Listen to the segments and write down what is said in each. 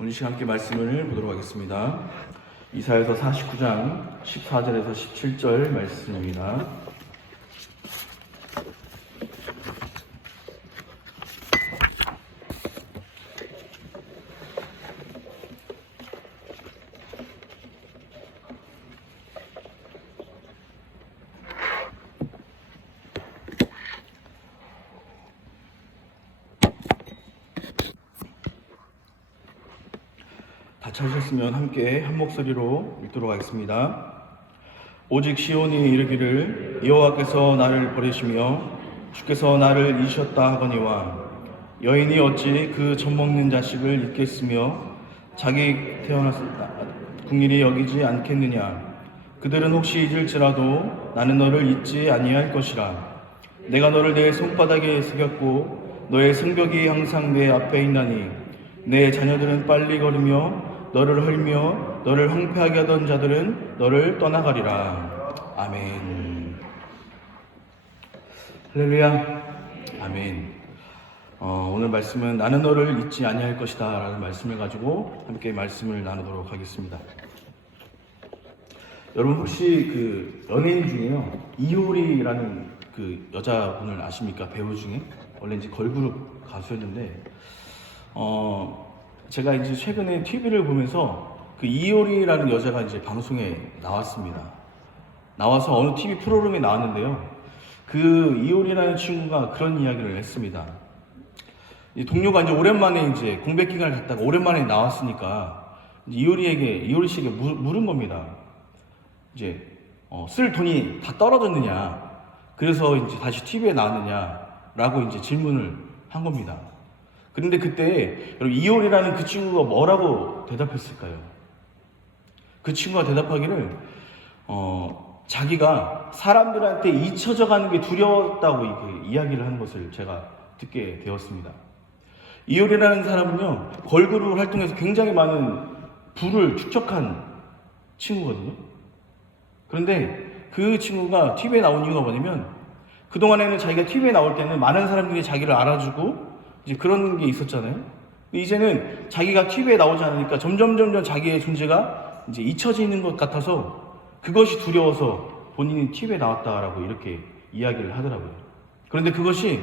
오늘 시간 함께 말씀을 보도록 하겠습니다. 이사야서 49장 14절에서 17절 말씀입니다. 다 찾으셨으면 함께 한 목소리로 읽도록 하겠습니다. 오직 시온이 이르기를 여호와께서 나를 버리시며 주께서 나를 잊으셨다 하거니와 여인이 어찌 그 젖먹는 자식을 잊겠으며 자기 태어났다 국리를 여기지 않겠느냐. 그들은 혹시 잊을지라도 나는 너를 잊지 아니할 것이라. 내가 너를 내 손바닥에 새겼고 너의 성벽이 항상 내 앞에 있나니 내 자녀들은 빨리 걸으며 너를 헐며 너를 황폐하게 하던 자들은 너를 떠나가리라. 아멘. 할렐루야. 아멘. 오늘 말씀은 나는 너를 잊지 아니할 것이다 라는 말씀을 가지고 함께 말씀을 나누도록 하겠습니다. 여러분 혹시 그 연예인 중에요 이효리라는 그 여자분을 아십니까? 배우 중에 원래 이제 걸그룹 가수였는데 제가 이제 최근에 TV를 보면서 그 이효리라는 여자가 이제 방송에 나왔습니다. 나와서 어느 TV 프로그램에 나왔는데요. 그 이효리라는 친구가 그런 이야기를 했습니다. 이 동료가 이제 오랜만에 이제 공백 기간을 갔다가 오랜만에 나왔으니까 이효리 씨에게 물은 겁니다. 이제 쓸 돈이 다 떨어졌느냐, 그래서 이제 다시 TV에 나왔느냐라고 이제 질문을 한 겁니다. 그런데 그때 여러분 이효리라는 그 친구가 뭐라고 대답했을까요? 그 친구가 대답하기를 자기가 사람들한테 잊혀져 가는 게 두려웠다고 이렇게 이야기를 하는 것을 제가 듣게 되었습니다. 이효리라는 사람은요 걸그룹 활동에서 굉장히 많은 부를 축적한 친구거든요. 그런데 그 친구가 TV에 나온 이유가 뭐냐면 그동안에는 자기가 TV에 나올 때는 많은 사람들이 자기를 알아주고 이제 그런 게 있었잖아요. 이제는 자기가 TV에 나오지 않으니까 점점 자기의 존재가 이제 잊혀지는 것 같아서 그것이 두려워서 본인이 TV에 나왔다라고 이렇게 이야기를 하더라고요. 그런데 그것이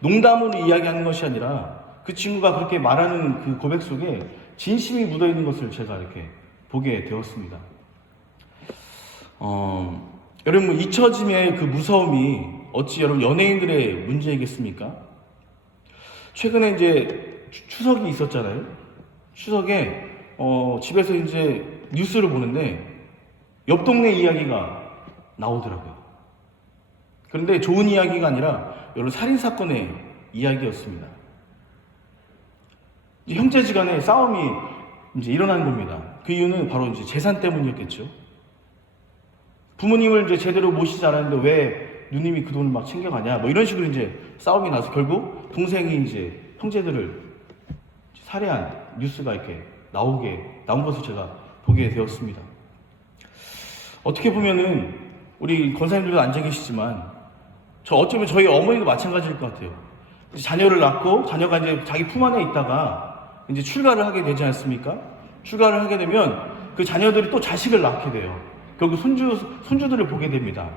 농담으로 이야기하는 것이 아니라 그 친구가 그렇게 말하는 그 고백 속에 진심이 묻어있는 것을 제가 이렇게 보게 되었습니다. 여러분 잊혀짐의 그 무서움이 어찌 여러분 연예인들의 문제이겠습니까? 최근에 이제 추석이 있었잖아요. 추석에 집에서 이제 뉴스를 보는데 옆 동네 이야기가 나오더라고요. 그런데 좋은 이야기가 아니라 여러분 살인 사건의 이야기였습니다. 이제 형제지간에 싸움이 이제 일어나는 겁니다. 그 이유는 바로 이제 재산 때문이었겠죠. 부모님을 이제 제대로 모시지 않았는데 왜 누님이 그 돈을 막 챙겨가냐, 뭐 이런 식으로 이제 싸움이 나서 결국 동생이 이제 형제들을 살해한 뉴스가 이렇게 나온 것을 제가 보게 되었습니다. 어떻게 보면은 우리 권사님들도 앉아 계시지만 어쩌면 저희 어머니도 마찬가지일 것 같아요. 자녀를 낳고 자녀가 이제 자기 품 안에 있다가 이제 출가를 하게 되지 않습니까? 출가를 하게 되면 그 자녀들이 또 자식을 낳게 돼요. 결국 손주들을 보게 됩니다.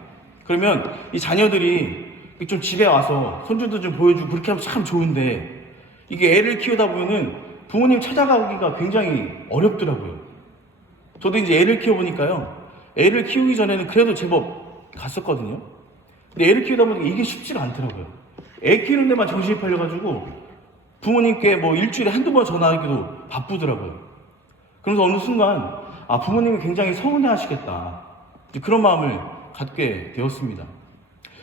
그러면 이 자녀들이 좀 집에 와서 손주도 좀 보여주고 그렇게 하면 참 좋은데 이게 애를 키우다 보면은 부모님 찾아가기가 굉장히 어렵더라고요. 저도 이제 애를 키워보니까요. 애를 키우기 전에는 그래도 제법 갔었거든요. 근데 애를 키우다 보니까 이게 쉽지가 않더라고요. 애 키우는 데만 정신이 팔려가지고 부모님께 뭐 일주일에 한두 번 전화하기도 바쁘더라고요. 그러면서 어느 순간 부모님이 굉장히 서운해 하시겠다, 그런 마음을 갖게 되었습니다.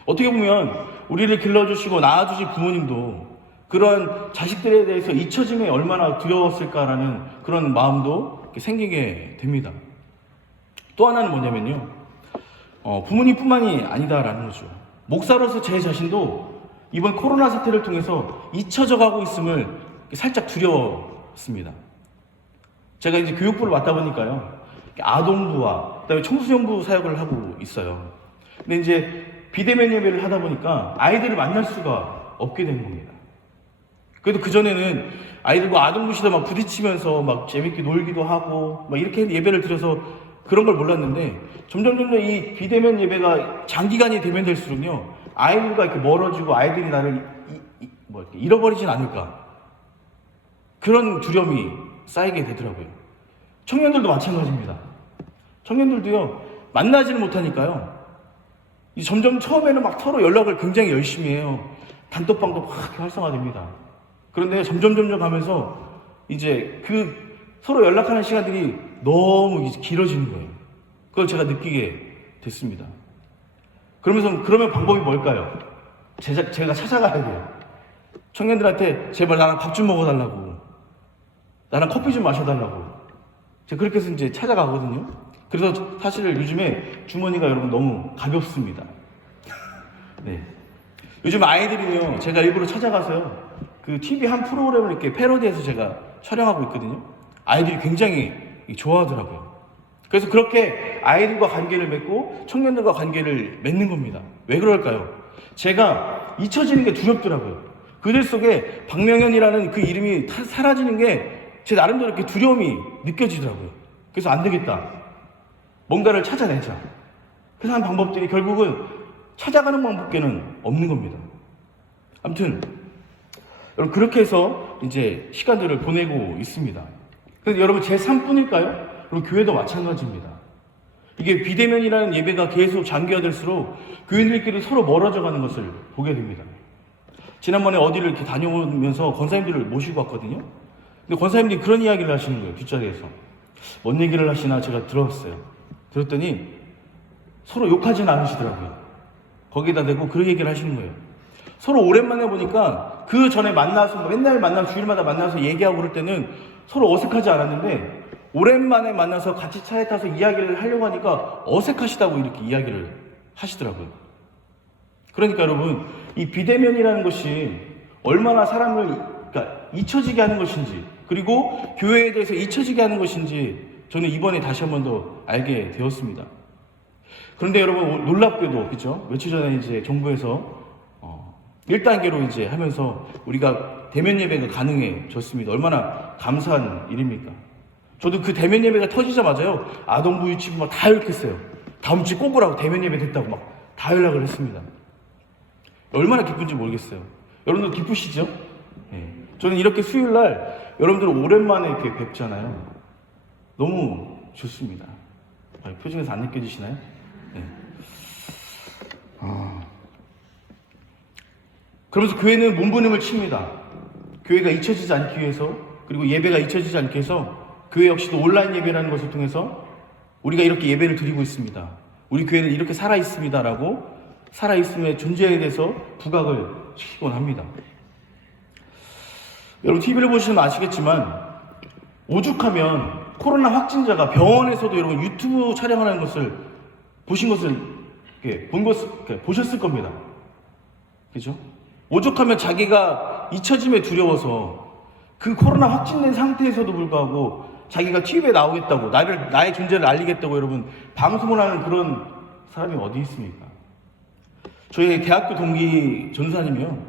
어떻게 보면 우리를 길러주시고 낳아주신 부모님도 그런 자식들에 대해서 잊혀짐에 얼마나 두려웠을까라는 그런 마음도 생기게 됩니다. 또 하나는 뭐냐면요, 부모님뿐만이 아니다라는 거죠. 목사로서 제 자신도 이번 코로나 사태를 통해서 잊혀져 가고 있음을 살짝 두려웠습니다. 제가 이제 교육부를 맡다 보니까요, 아동부와 그다음에 청소년부 사역을 하고 있어요. 근데 이제 비대면 예배를 하다 보니까 아이들을 만날 수가 없게 된 겁니다. 그래도 그전에는 아이들과 아동부시도 막 부딪히면서 막 재밌게 놀기도 하고 막 이렇게 예배를 드려서 그런 걸 몰랐는데 점점 이 비대면 예배가 장기간이 되면 될수록요 아이들과 이렇게 멀어지고 아이들이 나를 이렇게 잃어버리진 않을까 그런 두려움이 쌓이게 되더라고요. 청년들도 마찬가지입니다. 청년들도요 만나지를 못하니까요 점점 처음에는 막 서로 연락을 굉장히 열심히 해요. 단톡방도 막 이렇게 활성화됩니다. 그런데 점점 가면서 이제 그 서로 연락하는 시간들이 너무 길어지는 거예요. 그걸 제가 느끼게 됐습니다. 그러면 방법이 뭘까요? 제가 찾아가야 돼요. 청년들한테 제발 나랑 밥 좀 먹어달라고, 나랑 커피 좀 마셔달라고. 제가 그렇게 해서 이제 찾아가거든요. 그래서 사실 요즘에 주머니가 여러분 너무 가볍습니다. 네. 요즘 아이들이요, 제가 일부러 찾아가서요, 그 TV 한 프로그램을 이렇게 패러디해서 제가 촬영하고 있거든요. 아이들이 굉장히 좋아하더라고요. 그래서 그렇게 아이들과 관계를 맺고 청년들과 관계를 맺는 겁니다. 왜 그럴까요? 제가 잊혀지는 게 두렵더라고요. 그들 속에 박명현이라는 그 이름이 사라지는 게 제 나름대로 이렇게 두려움이 느껴지더라고요. 그래서 안 되겠다. 뭔가를 찾아내자. 그래서 한 방법들이 결국은 찾아가는 방법밖에는 없는 겁니다. 아무튼 여러분 그렇게 해서 이제 시간들을 보내고 있습니다. 그런데 여러분 제 삶뿐일까요? 그리고 교회도 마찬가지입니다. 이게 비대면이라는 예배가 계속 장기화될수록 교인들끼리 서로 멀어져 가는 것을 보게 됩니다. 지난번에 어디를 이렇게 다녀오면서 권사님들을 모시고 왔거든요. 근데 권사님들이 그런 이야기를 하시는 거예요. 뒷자리에서. 뭔 얘기를 하시나 제가 들었어요. 들었더니 서로 욕하지는 않으시더라고요. 거기에다 대고 그런 얘기를 하시는 거예요. 서로 오랜만에 보니까 그 전에 만나서 맨날 만나서 주일마다 만나서 얘기하고 그럴 때는 서로 어색하지 않았는데 오랜만에 만나서 같이 차에 타서 이야기를 하려고 하니까 어색하시다고 이렇게 이야기를 하시더라고요. 그러니까 여러분 이 비대면이라는 것이 얼마나 사람을 잊혀지게 하는 것인지 그리고 교회에 대해서 잊혀지게 하는 것인지 저는 이번에 다시 한 번 더 알게 되었습니다. 그런데 여러분 놀랍게도 그렇죠? 며칠 전에 이제 정부에서 1단계로 이제 하면서 우리가 대면 예배가 가능해졌습니다. 얼마나 감사한 일입니까? 저도 그 대면 예배가 터지자마자요 아동부 유치부 막 다 연락했어요. 다음 주에 꼭 오라고 대면 예배 됐다고 막 다 연락을 했습니다. 얼마나 기쁜지 모르겠어요. 여러분들 기쁘시죠? 네. 저는 이렇게 수요일 날 여러분들 오랜만에 이렇게 뵙잖아요. 너무 좋습니다. 표정에서 안 느껴지시나요? 네. 그러면서 교회는 몸부림을 칩니다. 교회가 잊혀지지 않기 위해서 그리고 예배가 잊혀지지 않기 위해서 교회 역시도 온라인 예배라는 것을 통해서 우리가 이렇게 예배를 드리고 있습니다. 우리 교회는 이렇게 살아있습니다라고 살아있음의 존재에 대해서 부각을 시키곤 합니다. 여러분 TV를 보시면 아시겠지만 오죽하면 코로나 확진자가 병원에서도 여러분 유튜브 촬영하는 것을 보셨을 겁니다. 그죠? 오죽하면 자기가 잊혀짐에 두려워서 그 코로나 확진된 상태에서도 불구하고 자기가 TV에 나오겠다고 나의 존재를 알리겠다고 여러분 방송을 하는 그런 사람이 어디 있습니까? 저희 대학교 동기 전사님이요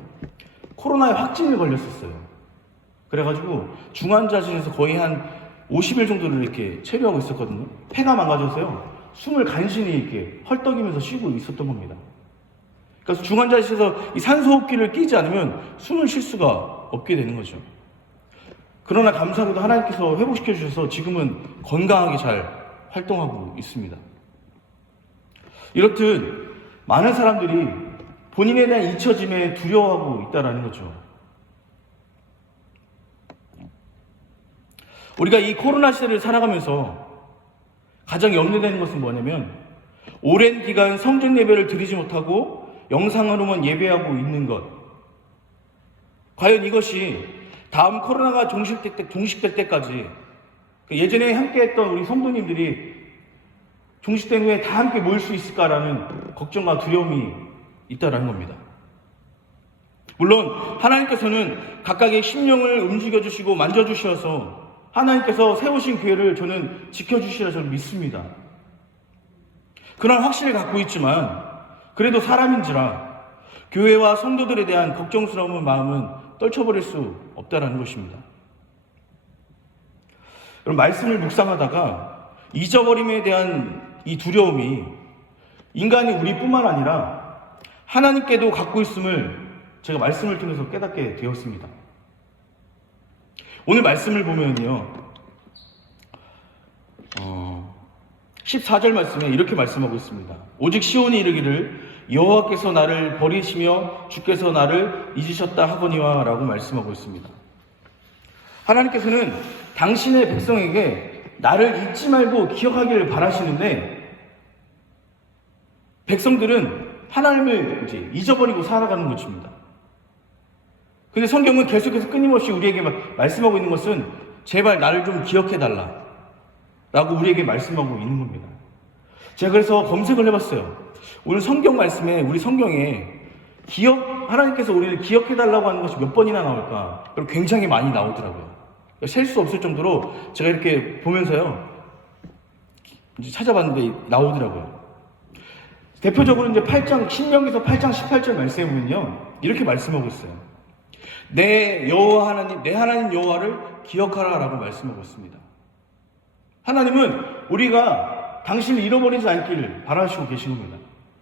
코로나에 확진을 걸렸었어요. 그래가지고 중환자실에서 거의 한 50일 정도를 이렇게 체류하고 있었거든요. 폐가 망가져서요 숨을 간신히 이렇게 헐떡이면서 쉬고 있었던 겁니다. 그래서 중환자실에서 이 산소호흡기를 끼지 않으면 숨을 쉴 수가 없게 되는 거죠. 그러나 감사하게도 하나님께서 회복시켜 주셔서 지금은 건강하게 잘 활동하고 있습니다. 이렇듯 많은 사람들이 본인에 대한 잊혀짐에 두려워하고 있다는 거죠. 우리가 이 코로나 시대를 살아가면서 가장 염려되는 것은 뭐냐면 오랜 기간 성전 예배를 드리지 못하고 영상으로만 예배하고 있는 것. 과연 이것이 다음 코로나가 종식될 때까지 예전에 함께했던 우리 성도님들이 종식된 후에 다 함께 모일 수 있을까라는 걱정과 두려움이 있다는 겁니다. 물론 하나님께서는 각각의 심령을 움직여주시고 만져주셔서 하나님께서 세우신 교회를 저는 지켜주시라 저는 믿습니다. 그런 확신을 갖고 있지만 그래도 사람인지라 교회와 성도들에 대한 걱정스러운 마음은 떨쳐버릴 수 없다라는 것입니다. 여러분, 말씀을 묵상하다가 잊어버림에 대한 이 두려움이 인간이 우리뿐만 아니라 하나님께도 갖고 있음을 제가 말씀을 통해서 깨닫게 되었습니다. 오늘 말씀을 보면요, 14절 말씀에 이렇게 말씀하고 있습니다. 오직 시온이 이르기를 여호와께서 나를 버리시며 주께서 나를 잊으셨다 하거니와 라고 말씀하고 있습니다. 하나님께서는 당신의 백성에게 나를 잊지 말고 기억하기를 바라시는데, 백성들은 하나님을 이제 잊어버리고 살아가는 것입니다. 근데 성경은 계속해서 끊임없이 우리에게 말씀하고 있는 것은 제발 나를 좀 기억해달라 라고 우리에게 말씀하고 있는 겁니다. 제가 그래서 검색을 해봤어요. 오늘 성경 말씀에, 우리 성경에 하나님께서 우리를 기억해달라고 하는 것이 몇 번이나 나올까? 굉장히 많이 나오더라고요. 셀 수 없을 정도로 제가 이렇게 보면서요, 이제 찾아봤는데 나오더라고요. 대표적으로 이제 신명기서 8장 18절 말씀에 보면요, 이렇게 말씀하고 있어요. 내 하나님 여호와를 기억하라라고 말씀하고 있습니다. 하나님은 우리가 당신을 잃어버리지 않기를 바라시고 계신 겁니다.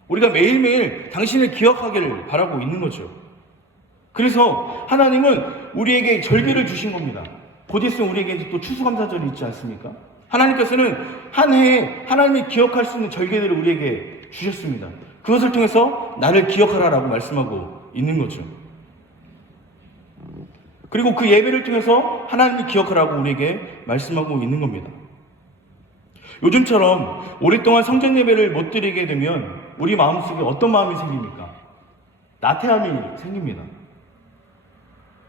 우리가 매일매일 당신을 기억하기를 바라고 있는 거죠. 그래서 하나님은 우리에게 절기를 주신 겁니다. 곧 있으면 우리에게 또 추수감사절이 있지 않습니까? 하나님께서는 한 해에 하나님이 기억할 수 있는 절기들을 우리에게 주셨습니다. 그것을 통해서 나를 기억하라라고 말씀하고 있는 거죠. 그리고 그 예배를 통해서 하나님이 기억하라고 우리에게 말씀하고 있는 겁니다. 요즘처럼 오랫동안 성전 예배를 못 드리게 되면 우리 마음속에 어떤 마음이 생깁니까? 나태함이 생깁니다.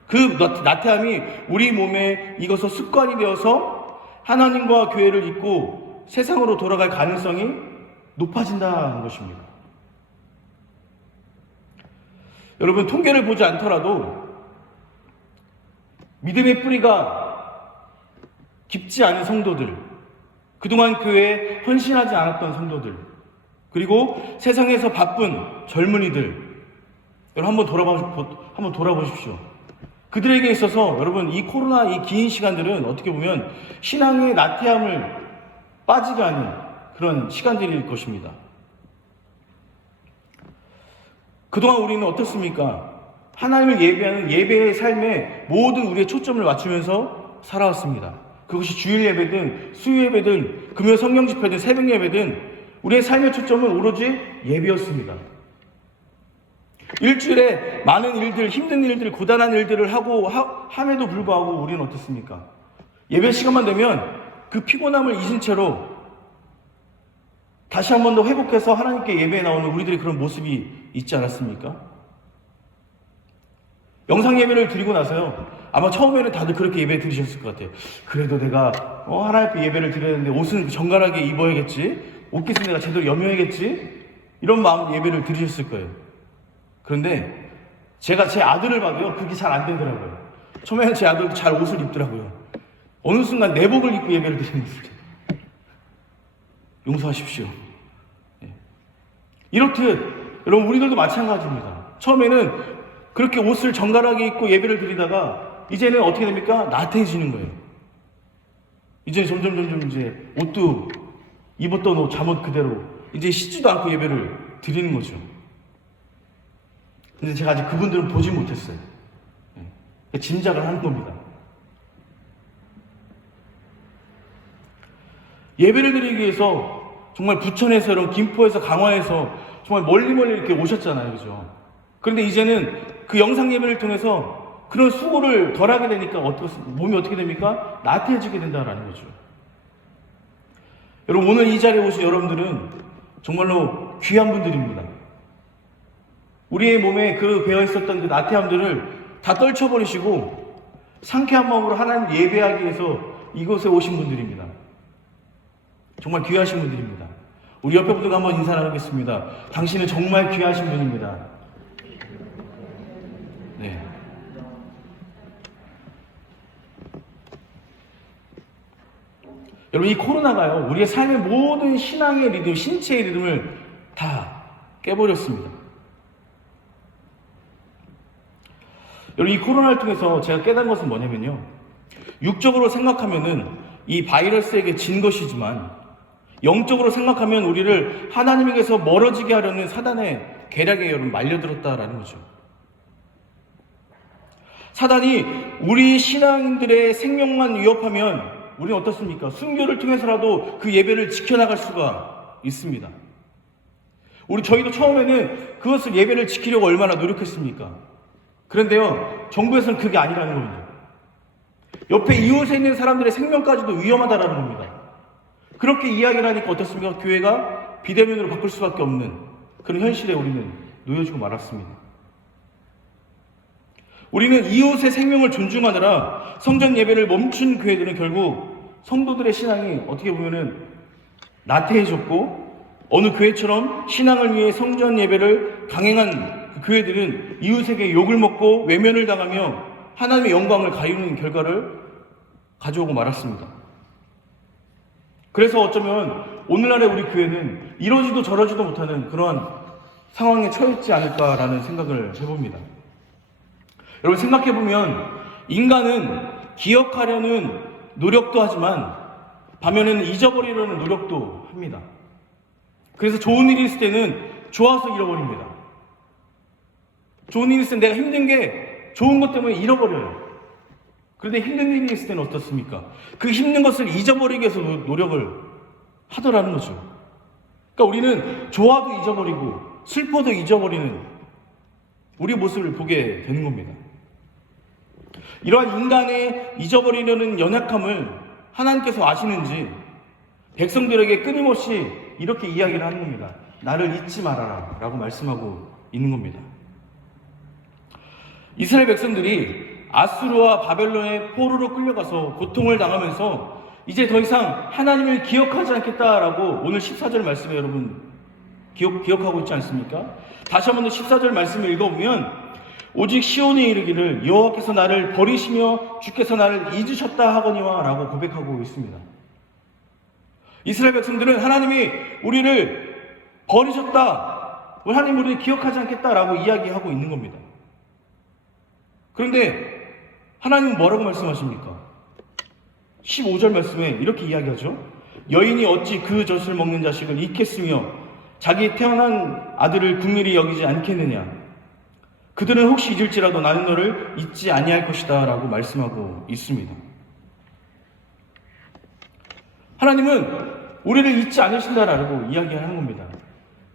그 나태함이 우리 몸에 익어서 습관이 되어서 하나님과 교회를 잊고 세상으로 돌아갈 가능성이 높아진다는 것입니다. 여러분, 통계를 보지 않더라도 믿음의 뿌리가 깊지 않은 성도들, 그동안 교회에 헌신하지 않았던 성도들, 그리고 세상에서 바쁜 젊은이들, 여러분 한번 돌아보십시오. 그들에게 있어서 여러분, 이 코로나 이 긴 시간들은 어떻게 보면 신앙의 나태함을 빠지게 하는 그런 시간들일 것입니다. 그동안 우리는 어떻습니까? 하나님을 예배하는 예배의 삶에 모든 우리의 초점을 맞추면서 살아왔습니다. 그것이 주일 예배든 수요 예배든 금요 성령 집회든 새벽 예배든 우리의 삶의 초점은 오로지 예배였습니다. 일주일에 많은 일들, 힘든 일들, 고단한 일들을 함에도 불구하고 우리는 어떻습니까? 예배 시간만 되면 그 피곤함을 잊은 채로 다시 한 번 더 회복해서 하나님께 예배에 나오는 우리들의 그런 모습이 있지 않았습니까? 영상 예배를 드리고 나서요, 아마 처음에는 다들 그렇게 예배 드리셨을 것 같아요. 그래도 내가 하나님 앞에 예배를 드려야 되는데 옷은 정갈하게 입어야겠지, 옷깃은 내가 제대로 여며야겠지, 이런 마음 예배를 드리셨을 거예요. 그런데 제가 제 아들을 봐도요, 그게 잘 안 되더라고요. 처음에는 제 아들도 잘 옷을 입더라고요. 어느 순간 내복을 입고 예배를 드리는 거예요. 용서하십시오. 이렇듯 여러분, 우리들도 마찬가지입니다. 처음에는 그렇게 옷을 정갈하게 입고 예배를 드리다가 이제는 어떻게 됩니까? 나태해지는 거예요. 이제는 점점 이제 옷도 입었던 옷, 잠옷 그대로 이제 씻지도 않고 예배를 드리는 거죠. 근데 제가 아직 그분들은 보지 못했어요. 짐작을 하는 겁니다. 예배를 드리기 위해서 정말 부천에서, 이런 김포에서, 강화에서 정말 멀리 이렇게 오셨잖아요. 그죠? 그런데 이제는 그 영상 예배를 통해서 그런 수고를 덜 하게 되니까 몸이 어떻게 됩니까? 나태해지게 된다는 거죠. 여러분, 오늘 이 자리에 오신 여러분들은 정말로 귀한 분들입니다. 우리의 몸에 그 배어있었던 그 나태함들을 다 떨쳐버리시고 상쾌한 마음으로 하나님 예배하기 위해서 이곳에 오신 분들입니다. 정말 귀하신 분들입니다. 우리 옆에 분들과 한번 인사 나누겠습니다. 당신은 정말 귀하신 분입니다. 네. 여러분, 이 코로나가요, 우리의 삶의 모든 신앙의 리듬, 신체의 리듬을 다 깨버렸습니다. 여러분, 여러분, 이 코로나를 통해서 제가 깨달은 것은 뭐냐면요, 육적으로 생각하면은 이 바이러스에게 진 것이지만 영적으로 생각하면 우리를 하나님에게서 멀어지게 하려는 사단의 계략에 여러분 말려들었다라는 거죠. 사단이 우리 신앙인들의 생명만 위협하면 우리는 어떻습니까? 순교를 통해서라도 그 예배를 지켜나갈 수가 있습니다. 저희도 처음에는 그것을 예배를 지키려고 얼마나 노력했습니까? 그런데요, 정부에서는 그게 아니라는 겁니다. 옆에 이웃에 있는 사람들의 생명까지도 위험하다라는 겁니다. 그렇게 이야기를 하니까 어떻습니까? 교회가 비대면으로 바꿀 수밖에 없는 그런 현실에 우리는 놓여지고 말았습니다. 우리는 이웃의 생명을 존중하느라 성전 예배를 멈춘 교회들은 결국 성도들의 신앙이 어떻게 보면은 나태해졌고, 어느 교회처럼 신앙을 위해 성전 예배를 강행한 그 교회들은 이웃에게 욕을 먹고 외면을 당하며 하나님의 영광을 가리는 결과를 가져오고 말았습니다. 그래서 어쩌면 오늘날의 우리 교회는 이러지도 저러지도 못하는 그러한 상황에 처했지 않을까라는 생각을 해봅니다. 여러분, 생각해보면 인간은 기억하려는 노력도 하지만 반면에는 잊어버리려는 노력도 합니다. 그래서 좋은 일이 있을 때는 좋아서 잃어버립니다. 좋은 일이 있을 때 내가 힘든 게 좋은 것 때문에 잃어버려요. 그런데 힘든 일이 있을 때는 어떻습니까? 그 힘든 것을 잊어버리기 위해서 노력을 하더라는 거죠. 그러니까 우리는 좋아도 잊어버리고 슬퍼도 잊어버리는 우리 모습을 보게 되는 겁니다. 이러한 인간의 잊어버리려는 연약함을 하나님께서 아시는지 백성들에게 끊임없이 이렇게 이야기를 하는 겁니다. 나를 잊지 말아라 라고 말씀하고 있는 겁니다. 이스라엘 백성들이 아수르와 바벨론의 포로로 끌려가서 고통을 당하면서 이제 더 이상 하나님을 기억하지 않겠다라고 오늘 14절 말씀에 여러분 기억하고 있지 않습니까? 다시 한번 14절 말씀을 읽어보면 오직 시온에 이르기를 여호와께서 나를 버리시며 주께서 나를 잊으셨다 하거니와 라고 고백하고 있습니다. 이스라엘 백성들은 하나님이 우리를 버리셨다, 하나님 우리를 기억하지 않겠다라고 이야기하고 있는 겁니다. 그런데 하나님은 뭐라고 말씀하십니까? 15절 말씀에 이렇게 이야기하죠. 여인이 어찌 그 젖을 먹는 자식을 잊겠으며 자기 태어난 아들을 긍휼히 여기지 않겠느냐. 그들은 혹시 잊을지라도 나는 너를 잊지 아니할 것이다 라고 말씀하고 있습니다. 하나님은 우리를 잊지 않으신다라고 이야기하는 겁니다.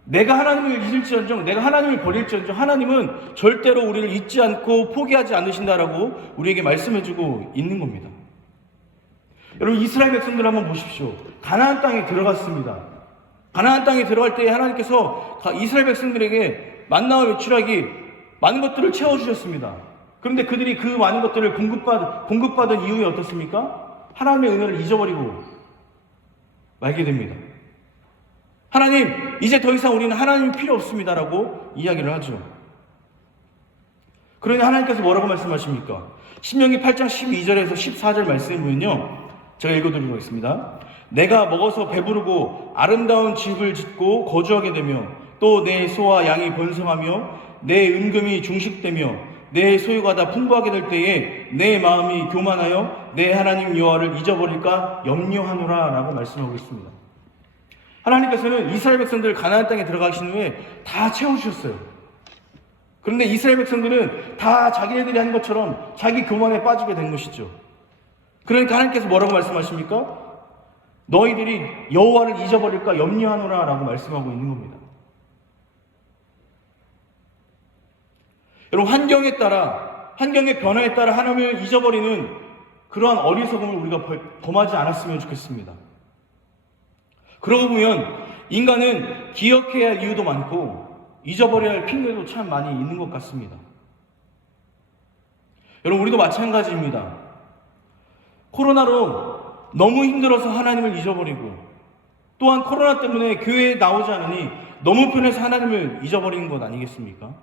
내가 하나님을 잊을지언정, 내가 하나님을 버릴지언정 하나님은 절대로 우리를 잊지 않고 포기하지 않으신다라고 우리에게 말씀해주고 있는 겁니다. 여러분, 이스라엘 백성들 한번 보십시오. 가나안 땅에 들어갔습니다. 가나안 땅에 들어갈 때 하나님께서 이스라엘 백성들에게 만나와 메추라기 많은 것들을 채워주셨습니다. 그런데 그들이 그 많은 것들을 공급받은 이후에 어떻습니까? 하나님의 은혜를 잊어버리고 말게 됩니다. 하나님, 이제 더 이상 우리는 하나님이 필요 없습니다라고 이야기를 하죠. 그러니 하나님께서 뭐라고 말씀하십니까? 신명기 8장 12절에서 14절 말씀을 보면요, 제가 읽어드리도록 하겠습니다. 내가 먹어서 배부르고 아름다운 집을 짓고 거주하게 되며 또 내 소와 양이 번성하며 내 은금이 중식되며 내 소유가 다 풍부하게 될 때에 내 마음이 교만하여 내 하나님 여호와를 잊어버릴까 염려하노라 라고 말씀하고 있습니다. 하나님께서는 이스라엘 백성들을 가나안 땅에 들어가신 후에 다 채워주셨어요. 그런데 이스라엘 백성들은 다 자기네들이 한 것처럼 자기 교만에 빠지게 된 것이죠. 그러니까 하나님께서 뭐라고 말씀하십니까? 너희들이 여호와를 잊어버릴까 염려하노라 라고 말씀하고 있는 겁니다. 여러분, 환경에 따라, 환경의 변화에 따라 하나님을 잊어버리는 그러한 어리석음을 우리가 범하지 않았으면 좋겠습니다. 그러고 보면 인간은 기억해야 할 이유도 많고 잊어버려야 할 핑계도 참 많이 있는 것 같습니다. 여러분, 우리도 마찬가지입니다. 코로나로 너무 힘들어서 하나님을 잊어버리고, 또한 코로나 때문에 교회에 나오지 않으니 너무 편해서 하나님을 잊어버리는 것 아니겠습니까?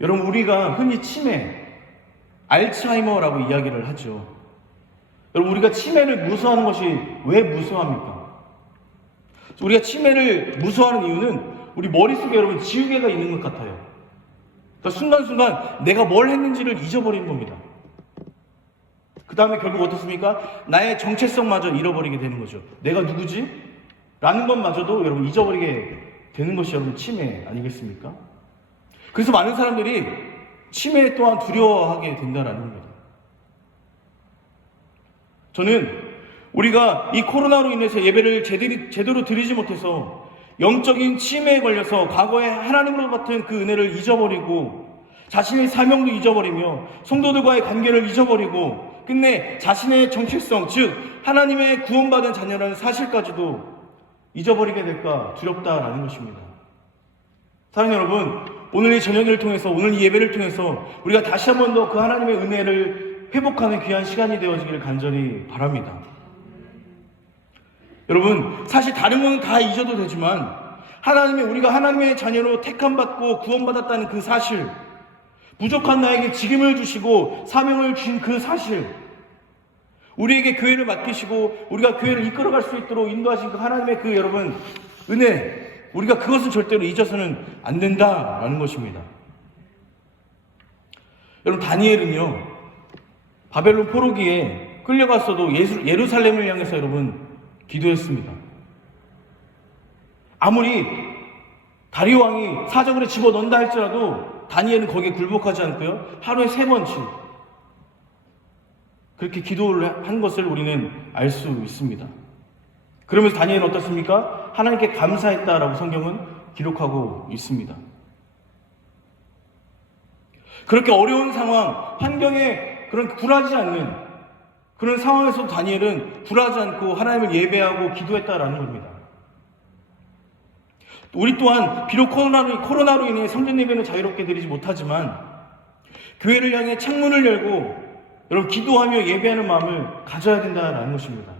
여러분, 우리가 흔히 치매, 알츠하이머라고 이야기를 하죠. 여러분, 우리가 치매를 무서워하는 것이 왜 무서워합니까? 우리가 치매를 무서워하는 이유는 우리 머릿속에 여러분 지우개가 있는 것 같아요. 그러니까 순간순간 내가 뭘 했는지를 잊어버리는 겁니다. 그 다음에 결국 어떻습니까? 나의 정체성마저 잃어버리게 되는 거죠. 내가 누구지? 라는 것마저도 여러분 잊어버리게 되는 것이 여러분 치매 아니겠습니까? 그래서 많은 사람들이 치매 또한 두려워하게 된다는 겁니다. 저는 우리가 이 코로나로 인해서 예배를 제대로 드리지 못해서 영적인 치매에 걸려서 과거에 하나님으로부터 그 은혜를 잊어버리고 자신의 사명도 잊어버리며 성도들과의 관계를 잊어버리고 끝내 자신의 정체성, 즉 하나님의 구원받은 자녀라는 사실까지도 잊어버리게 될까 두렵다라는 것입니다. 사랑하는 여러분, 오늘 이 저녁을 통해서, 오늘 이 예배를 통해서 우리가 다시 한 번 더 그 하나님의 은혜를 회복하는 귀한 시간이 되어지기를 간절히 바랍니다. 여러분, 사실 다른 건 다 잊어도 되지만 우리가 하나님의 자녀로 택함받고 구원받았다는 그 사실, 부족한 나에게 직임을 주시고 사명을 주신 그 사실, 우리에게 교회를 맡기시고 우리가 교회를 이끌어갈 수 있도록 인도하신 그 하나님의 그 여러분 은혜, 우리가 그것을 절대로 잊어서는 안 된다라는 것입니다. 여러분, 다니엘은요 바벨론 포로기에 끌려갔어도 예루살렘을 향해서 여러분 기도했습니다. 아무리 다리오 왕이 사정으로 집어넣는다 할지라도 다니엘은 거기에 굴복하지 않고요, 하루에 3번씩 그렇게 기도를 한 것을 우리는 알 수 있습니다. 그러면서 다니엘은 어떻습니까? 하나님께 감사했다라고 성경은 기록하고 있습니다. 그렇게 어려운 상황, 환경에 그런 굴하지 않는 그런 상황에서도 다니엘은 굴하지 않고 하나님을 예배하고 기도했다라는 겁니다. 우리 또한 비록 코로나로 인해 성전 예배는 자유롭게 드리지 못하지만 교회를 향해 창문을 열고 여러분 기도하며 예배하는 마음을 가져야 된다는 것입니다.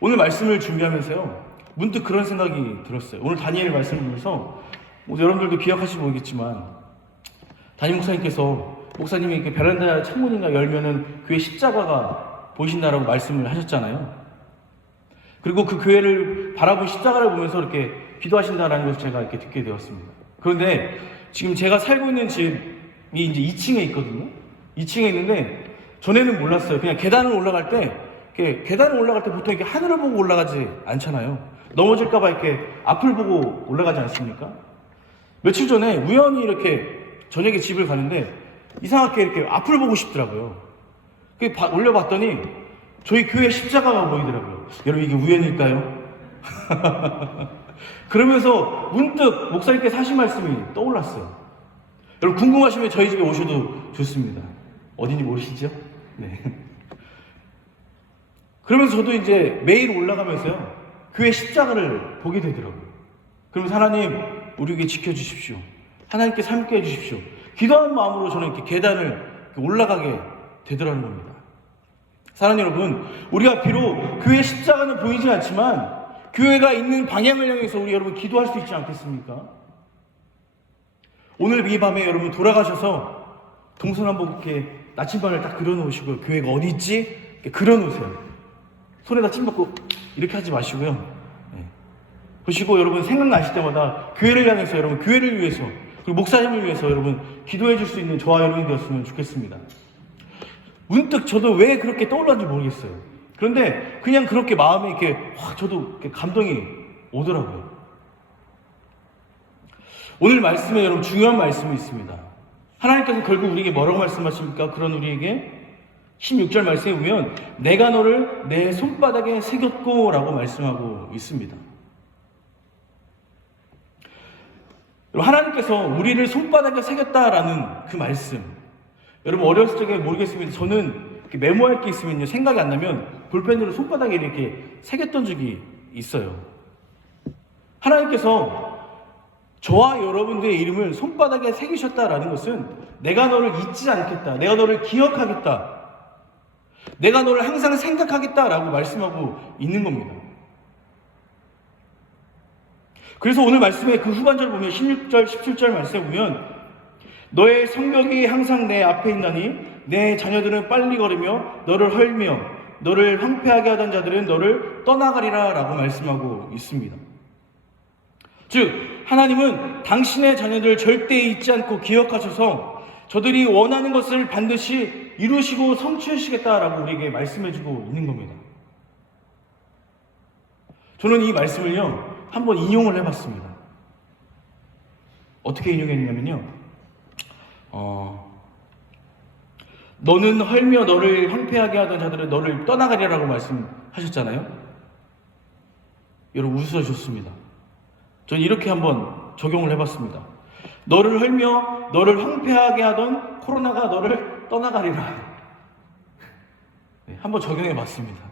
오늘 말씀을 준비하면서요 문득 그런 생각이 들었어요. 오늘 다니엘 말씀을 보면서 여러분들도 기억하실지 모르겠지만 담임 목사님께서 목사님이 이렇게 베란다 창문인가 열면은 교회 십자가가 보이신다라고 말씀을 하셨잖아요. 그리고 그 교회를 바라본 십자가를 보면서 이렇게 기도하신다라는 것을 제가 이렇게 듣게 되었습니다. 그런데 지금 제가 살고 있는 집이 이제 2층에 있거든요. 2층에 있는데 전에는 몰랐어요. 그냥 계단을 올라갈 때 보통 이렇게 하늘을 보고 올라가지 않잖아요. 넘어질까봐 이렇게 앞을 보고 올라가지 않습니까? 며칠 전에 우연히 이렇게 저녁에 집을 가는데 이상하게 이렇게 앞을 보고 싶더라고요. 올려봤더니 저희 교회 십자가가 보이더라고요. 여러분, 이게 우연일까요? 그러면서 문득 목사님께서 하신 말씀이 떠올랐어요. 여러분, 궁금하시면 저희 집에 오셔도 좋습니다. 어딘지 모르시죠? 네. 그러면서 저도 이제 매일 올라가면서요 교회 십자가를 보게 되더라고요. 그러면서 하나님, 우리에게 지켜주십시오. 하나님께 함께 해주십시오. 기도하는 마음으로 저는 이렇게 계단을 올라가게 되더라는 겁니다. 사랑하는 여러분, 우리가 비록 교회 십자가는 보이지 않지만 교회가 있는 방향을 향해서 우리 여러분 기도할 수 있지 않겠습니까? 오늘 이 밤에 여러분 돌아가셔서 동서남북 이렇게 나침반을 딱 그려놓으시고요. 교회가 어디 있지? 그려놓으세요. 손에다 침 받고 이렇게 하지 마시고요. 네. 보시고 여러분 생각나실 때마다 교회를 향해서 여러분 교회를 위해서 그리고 목사님을 위해서 여러분 기도해 줄 수 있는 저와 여러분이 되었으면 좋겠습니다. 문득 저도 왜 그렇게 떠올랐는지 모르겠어요. 그런데 그냥 그렇게 마음에 이렇게 저도 이렇게 감동이 오더라고요. 오늘 말씀에 여러분 중요한 말씀이 있습니다. 하나님께서 결국 우리에게 뭐라고 말씀하십니까? 그런 우리에게 16절 말씀에 보면 내가 너를 내 손바닥에 새겼고 라고 말씀하고 있습니다. 하나님께서 우리를 손바닥에 새겼다라는 그 말씀, 여러분 어렸을 적에 모르겠습니다. 저는 이렇게 메모할 게 있으면요 생각이 안 나면 볼펜으로 손바닥에 이렇게 새겼던 적이 있어요. 하나님께서 저와 여러분들의 이름을 손바닥에 새기셨다라는 것은 내가 너를 잊지 않겠다, 내가 너를 기억하겠다, 내가 너를 항상 생각하겠다라고 말씀하고 있는 겁니다. 그래서 오늘 말씀의 그 후반절 보면 16절, 17절 말씀에 보면 너의 성벽이 항상 내 앞에 있나니 내 자녀들은 빨리 걸으며 너를 헐며 너를 황폐하게 하던 자들은 너를 떠나가리라 라고 말씀하고 있습니다. 즉 하나님은 당신의 자녀들 절대 잊지 않고 기억하셔서 저들이 원하는 것을 반드시 이루시고 성취하시겠다라고 우리에게 말씀해주고 있는 겁니다. 저는 이 말씀을요, 한번 인용을 해봤습니다. 어떻게 인용했냐면요, 너는 헐며 너를 황폐하게 하던 자들은 너를 떠나가리라고 말씀하셨잖아요. 여러분 웃으셨습니다. 저는 이렇게 한번 적용을 해봤습니다. 너를 헐며 너를 황폐하게 하던 코로나가 너를 떠나가리라. 네, 한번 적용해봤습니다.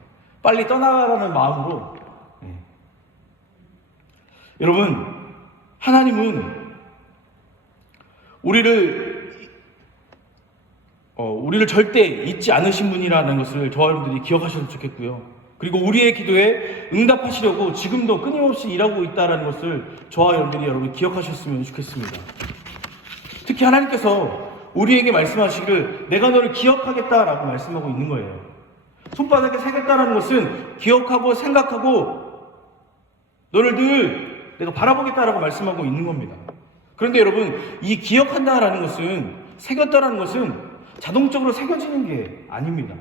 빨리 떠나가라는 마음으로. 네. 여러분, 하나님은 우리를 절대 잊지 않으신 분이라는 것을 저와 여러분들이 기억하셨으면 좋겠고요. 그리고 우리의 기도에 응답하시려고 지금도 끊임없이 일하고 있다는 것을 저와 여러분들이 기억하셨으면 좋겠습니다. 특히 하나님께서 우리에게 말씀하시기를 내가 너를 기억하겠다라고 말씀하고 있는 거예요. 손바닥에 새겼다라는 것은 기억하고 생각하고 너를 늘 내가 바라보겠다라고 말씀하고 있는 겁니다. 그런데 여러분, 이 기억한다라는 것은, 새겼다라는 것은 자동적으로 새겨지는 게 아닙니다.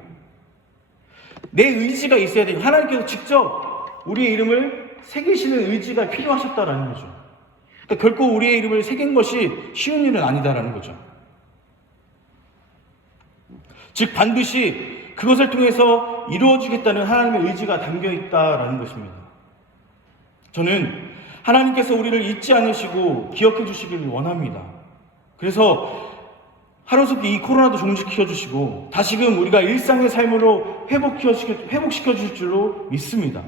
내 의지가 있어야 돼요. 하나님께서 직접 우리의 이름을 새기시는 의지가 필요하셨다라는 거죠. 그러니까 결코 우리의 이름을 새긴 것이 쉬운 일은 아니다라는 거죠. 즉 반드시 그것을 통해서 이루어지겠다는 하나님의 의지가 담겨 있다라는 것입니다. 저는 하나님께서 우리를 잊지 않으시고 기억해 주시길 원합니다. 그래서 하루속히 이 코로나도 종식시켜 주시고 다시금 우리가 일상의 삶으로 회복시켜 주실 줄로 믿습니다.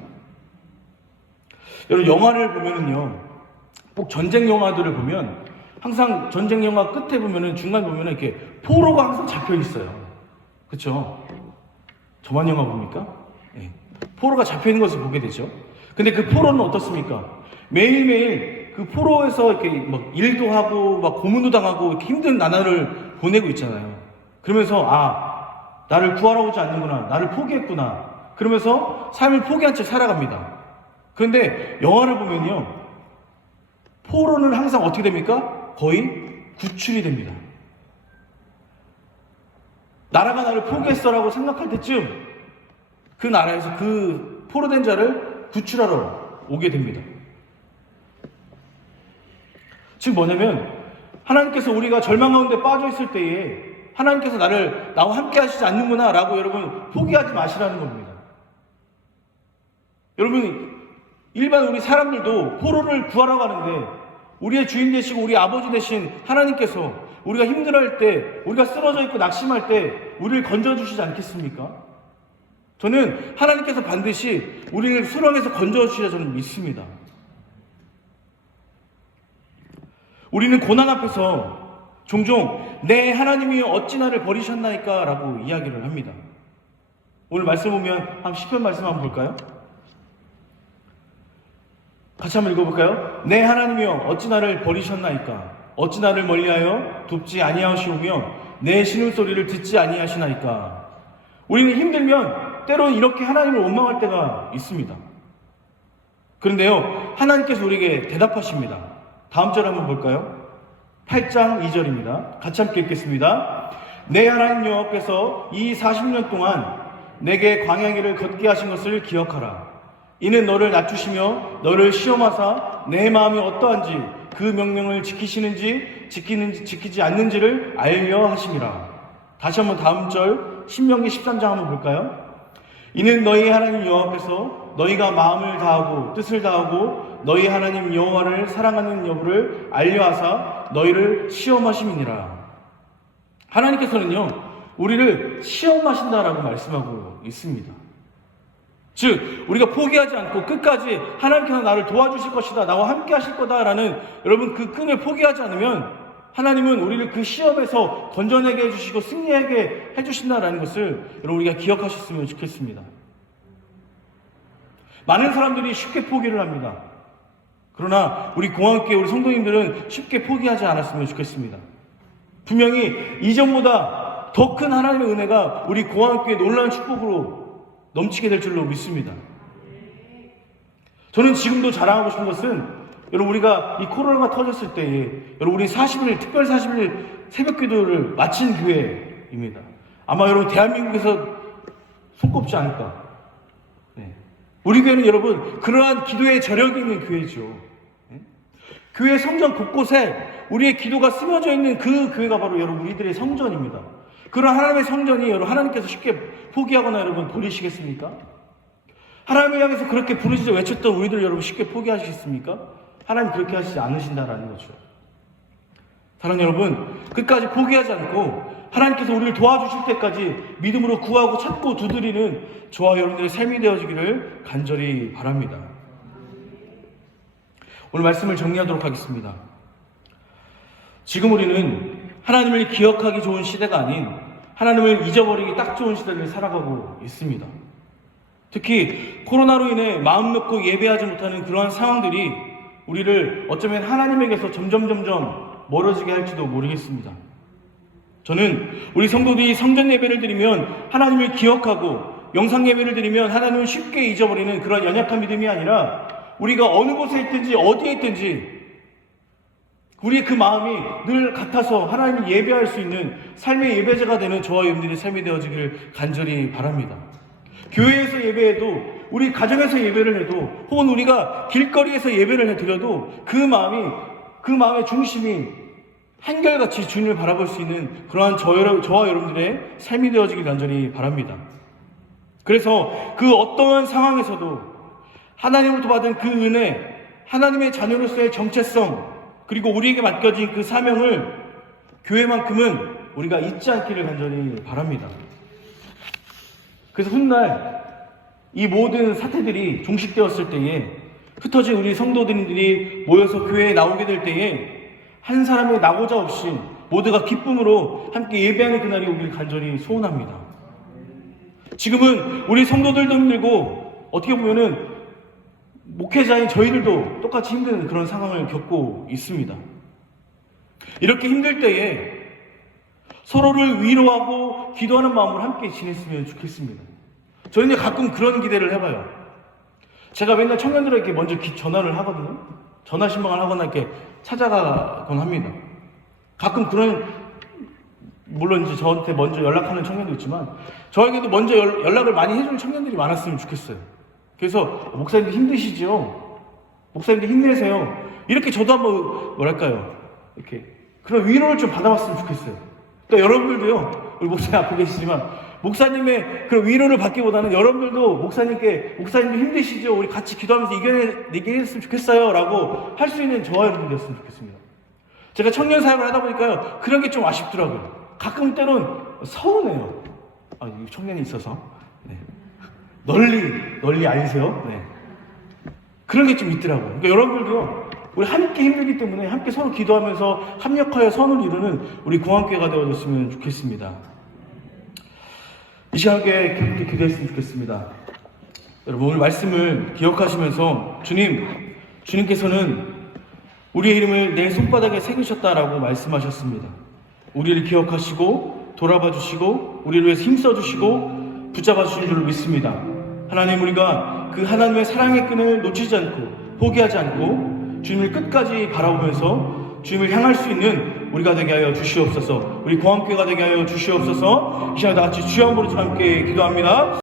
여러분, 영화를 보면은요, 꼭 전쟁 영화들을 보면 항상 전쟁 영화 끝에 보면은 중간 보면은 이렇게 포로가 항상 잡혀 있어요. 그렇죠? 저만 영화 봅니까? 네. 포로가 잡혀 있는 것을 보게 되죠. 근데 그 포로는 어떻습니까? 매일매일 그 포로에서 이렇게 막 일도 하고 막 고문도 당하고 이렇게 힘든 나날을 보내고 있잖아요. 그러면서 나를 구하러 오지 않는구나, 나를 포기했구나, 그러면서 삶을 포기한 채 살아갑니다. 그런데 영화를 보면요, 포로는 항상 어떻게 됩니까? 거의 구출이 됩니다. 나라가 나를 포기했어라고 생각할 때쯤 그 나라에서 그 포로된 자를 구출하러 오게 됩니다. 즉 뭐냐면, 하나님께서 우리가 절망 가운데 빠져 있을 때에 하나님께서 나와 함께 하시지 않는구나 라고 여러분 포기하지 마시라는 겁니다. 여러분, 일반 우리 사람들도 포로를 구하러 가는데 우리의 주인 되시고 우리 아버지 되신 하나님께서 우리가 힘들어할 때, 우리가 쓰러져 있고 낙심할 때 우리를 건져주시지 않겠습니까? 저는 하나님께서 반드시 우리를 수렁에서 건져주시리라 저는 믿습니다. 우리는 고난 앞에서 종종 내 하나님이 어찌 나를 버리셨나이까 라고 이야기를 합니다. 오늘 말씀 보면 한 시편 말씀 한번 볼까요? 같이 한번 읽어볼까요? 내 하나님이여 어찌 나를 버리셨나이까? 어찌 나를 멀리하여 돕지 아니하시오며 내 신음소리를 듣지 아니하시나이까? 우리는 힘들면 때로는 이렇게 하나님을 원망할 때가 있습니다. 그런데요, 하나님께서 우리에게 대답하십니다. 다음 절 한번 볼까요? 8장 2절입니다. 같이 함께 읽겠습니다. 내 하나님 여호와께서 이 40년 동안 내게 광야길을 걷게 하신 것을 기억하라. 이는 너를 낮추시며 너를 시험하사 내 마음이 어떠한지 그 명령을 지키시는지 지키지 않는지를 알려 하심이라. 다시 한번 다음 절 신명기 13장 한번 볼까요? 이는 너희 하나님 여호와께서 너희가 마음을 다하고 뜻을 다하고 너희 하나님 여호와를 사랑하는 여부를 알려하사 너희를 시험하심이니라. 하나님께서는요, 우리를 시험하신다라고 말씀하고 있습니다. 즉 우리가 포기하지 않고 끝까지 하나님께서 나를 도와주실 것이다, 나와 함께 하실 거다라는 여러분 그 끈을 포기하지 않으면 하나님은 우리를 그 시험에서 건져내게 해주시고 승리하게 해주신다라는 것을 여러분 우리가 기억하셨으면 좋겠습니다. 많은 사람들이 쉽게 포기를 합니다. 그러나 우리 공항교회 우리 성도님들은 쉽게 포기하지 않았으면 좋겠습니다. 분명히 이전보다 더 큰 하나님의 은혜가 우리 공항교회 놀라운 축복으로 넘치게 될 줄로 믿습니다. 저는 지금도 자랑하고 싶은 것은 여러분 우리가 이 코로나가 터졌을 때에 여러분 우리 40일 특별 40일 새벽 기도를 마친 교회입니다. 아마 여러분 대한민국에서 손꼽지 않을까. 네. 우리 교회는 여러분 그러한 기도의 저력이 있는 교회죠. 네. 교회 성전 곳곳에 우리의 기도가 스며져 있는 그 교회가 바로 여러분 우리들의 성전입니다. 그런 하나님의 성전이 여러분 하나님께서 쉽게 포기하거나 여러분 버리시겠습니까? 하나님을 향해서 그렇게 부르짖어 외쳤던 우리들 여러분 쉽게 포기하시겠습니까? 하나님 그렇게 하시지 않으신다라는 거죠. 사랑하는 여러분, 끝까지 포기하지 않고 하나님께서 우리를 도와주실 때까지 믿음으로 구하고 찾고 두드리는 저와 여러분들의 삶이 되어지기를 간절히 바랍니다. 오늘 말씀을 정리하도록 하겠습니다. 지금 우리는 하나님을 기억하기 좋은 시대가 아닌 하나님을 잊어버리기 딱 좋은 시대를 살아가고 있습니다. 특히 코로나로 인해 마음 놓고 예배하지 못하는 그러한 상황들이 우리를 어쩌면 하나님에게서 점점 멀어지게 할지도 모르겠습니다. 저는 우리 성도들이 성전 예배를 드리면 하나님을 기억하고 영상 예배를 드리면 하나님을 쉽게 잊어버리는 그런 연약한 믿음이 아니라 우리가 어느 곳에 있든지 어디에 있든지 우리의 그 마음이 늘 같아서 하나님을 예배할 수 있는 삶의 예배자가 되는 저와 여러분들의 삶이 되어지기를 간절히 바랍니다. 교회에서 예배해도 우리 가정에서 예배를 해도 혹은 우리가 길거리에서 예배를 해드려도 그 마음의 중심이 한결같이 주님을 바라볼 수 있는 그러한 저와 여러분들의 삶이 되어지길 간절히 바랍니다. 그래서 그 어떠한 상황에서도 하나님으로부터 받은 그 은혜, 하나님의 자녀로서의 정체성, 그리고 우리에게 맡겨진 그 사명을 교회만큼은 우리가 잊지 않기를 간절히 바랍니다. 그래서 훗날 이 모든 사태들이 종식되었을 때에 흩어진 우리 성도들이 모여서 교회에 나오게 될 때에 한 사람의 낙오자 없이 모두가 기쁨으로 함께 예배하는 그날이 오길 간절히 소원합니다. 지금은 우리 성도들도 힘들고 어떻게 보면은 목회자인 저희들도 똑같이 힘든 그런 상황을 겪고 있습니다. 이렇게 힘들 때에 서로를 위로하고 기도하는 마음으로 함께 지냈으면 좋겠습니다. 저희는 가끔 그런 기대를 해봐요. 제가 맨날 청년들에게 먼저 전화를 하거든요. 전화 신방을 하거나 이렇게 찾아가곤 합니다. 가끔 물론 이제 저한테 먼저 연락하는 청년도 있지만 저에게도 먼저 연락을 많이 해주는 청년들이 많았으면 좋겠어요. 그래서 목사님들 힘드시죠? 목사님들 힘내세요. 이렇게 저도 한번 이렇게 그런 위로를 좀 받아봤으면 좋겠어요. 또 여러분들도요, 우리 목사님 앞에 계시지만 목사님의 그런 위로를 받기보다는 여러분들도 목사님도 힘드시죠? 우리 같이 기도하면서 이겨냈으면 좋겠어요 라고 할 수 있는 저와 여러분들이었으면 좋겠습니다. 제가 청년 사역을 하다 보니까요, 그런 게 좀 아쉽더라고요. 가끔 때론 서운해요. 청년이 있어서. 네. 널리 알리세요. 네. 그런 게 좀 있더라고요. 그러니까 여러분들도요, 우리 함께 힘들기 때문에 함께 서로 기도하면서 합력하여 선을 이루는 우리 공항교회가 되어줬으면 좋겠습니다. 이 시간 함께 그렇게 기도했으면 좋겠습니다. 여러분 오늘 말씀을 기억하시면서 주님께서는 우리의 이름을 내 손바닥에 새기셨다라고 말씀하셨습니다. 우리를 기억하시고 돌아봐 주시고 우리를 위해서 힘써 주시고 붙잡아 주신 줄 믿습니다. 하나님, 우리가 그 하나님의 사랑의 끈을 놓치지 않고 포기하지 않고 주님을 끝까지 바라보면서 주님을 향할 수 있는 우리가 되게 하여 주시옵소서. 우리 공항교회가 되게 하여 주시옵소서. 이 시간 다 같이 주여 한번 부르짖어 함께 기도합니다.